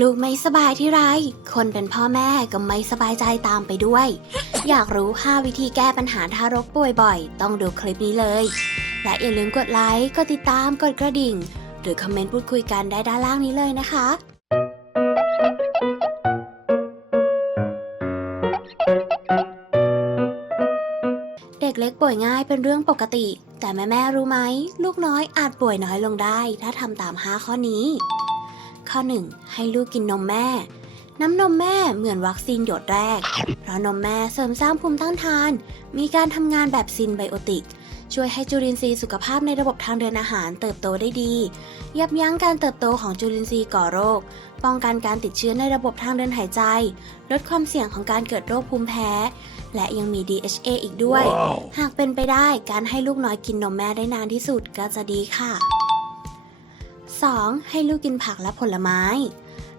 ลูกไม่สบายที่ไร คนเป็นพ่อแม่ก็ไม่สบายใจตามไปด้วย อยากรู้ 5 วิธีแก้ปัญหาทารกป่วยบ่อย ต้องดูคลิปนี้เลย และอย่าลืมกดไลค์ กดติดตาม กดกระดิ่ง หรือคอมเมนต์พูดคุยกันได้ด้านล่างนี้เลยนะคะ เด็กเล็กป่วยง่ายเป็นเรื่องปกติ แต่แม่แม่รู้ไหม ลูกน้อยอาจป่วยน้อยลงได้ ถ้าทำตาม 5 ข้อนี้ ข้อ 1. ให้ลูกกินนมแม่ น้ำนมแม่เหมือนวัคซีนหยดแรก เพราะนมแม่เสริมสร้างภูมิต้านทาน มีการทำงานแบบซินไบโอติก ช่วยให้จุลินทรีย์สุขภาพในระบบทางเดินอาหารเติบโตได้ดี ยับยั้งการเติบโตของจุลินทรีย์ก่อโรค ป้องกันการติดเชื้อในระบบทางเดินหายใจ ลดความเสี่ยงของการเกิดโรคภูมิแพ้ และยังมี DHA อีกด้วยหากเป็นไปได้การให้ลูกน้อยกินนมแม่ได้นานที่สุดก็จะดีค่ะ 2. ให้ลูกกินผักและผลไม้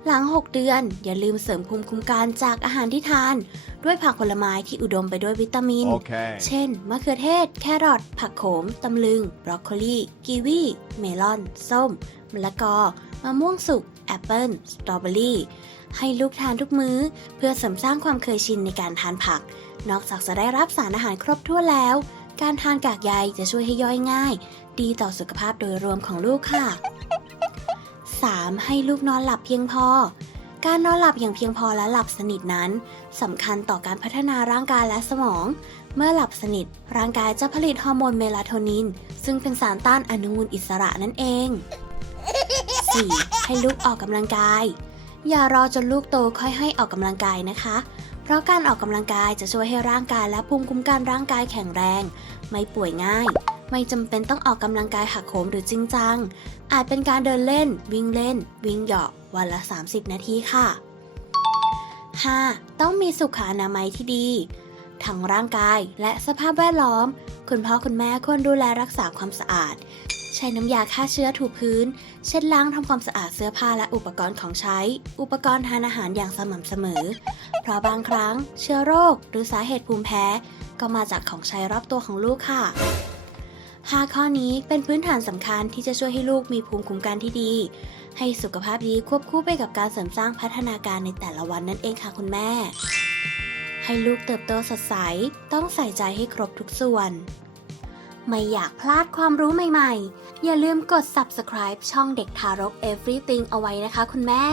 หลัง 6 เดือน อย่าลืมเสริมภูมิคุ้มกันจากอาหารที่ทาน ด้วยผักผลไม้ที่อุดมไปด้วยวิตามิน Okay. เช่น มะเขือเทศ แครอท ผักโขม ตำลึง บรอกโคลี กีวี เมลอน ส้ม มะละกอ มะม่วงสุก แอปเปิลสตรอเบอรี่ให้ลูกทานทุกมื้อ เพื่อเสริมสร้างความเคยชินในการทานผัก นอกจากจะได้รับสารอาหารครบถ้วนแล้ว การทานกากใยจะช่วยให้ย่อยง่าย ดีต่อสุขภาพโดยรวมของลูกค่ะ 3. ให้ลูกนอนหลับเพียงพอ การนอนหลับอย่างเพียงพอและหลับสนิทนั้นสำคัญต่อการพัฒนาร่างกายและสมอง เมื่อหลับสนิท ร่างกายจะผลิตฮอร์โมนเมลาโทนิน ซึ่งเป็นสารต้านอนุมูลอิสระนั่นเอง 4. ให้ลูกออกกำลังกาย อย่ารอจนลูกโตค่อยให้ออกกำลังกายนะคะ เพราะการออกกำลังกายจะช่วยให้ร่างกายและภูมิคุ้มกันร่างกายแข็งแรง ไม่ป่วยง่าย ไม่จำเป็นต้องออกกำลังกายหักโหมหรือจริงจัง อาจเป็นการเดินเล่น วิ่งเล่น วิ่งเหยาะวันละ 30 นาทีค่ะ 5. ต้องมีสุขอนามัยที่ดีทั้งร่างกายและสภาพแวดล้อม คุณพ่อคุณแม่ควรดูแลรักษาความสะอาด ใช้น้ำยาฆ่าเชื้อถูพื้น เช็ดล้างทำความสะอาดเสื้อผ้าและอุปกรณ์ของใช้ อุปกรณ์ทานอาหารอย่างสม่ำเสมอ เพราะบางครั้งเชื้อโรคหรือสาเหตุภูมิแพ้ ก็มาจากของใช้รอบตัวของลูกค่ะ 5 ข้อนี้เป็นพื้นฐานสำคัญที่จะช่วยให้ลูกมีภูมิคุ้มกันที่ดี ให้สุขภาพดีควบคู่ไปกับการเสริมสร้างพัฒนาการในแต่ละวันนั่นเองค่ะคุณแม่ ให้ลูกเติบโตสดใส ต้องใส่ใจให้ครบทุกส่วน ไม่อยากพลาดความรู้ใหม่ๆ อย่าลืมกด subscribe ช่องเด็กทารก Everything เอาไว้นะคะคุณแม่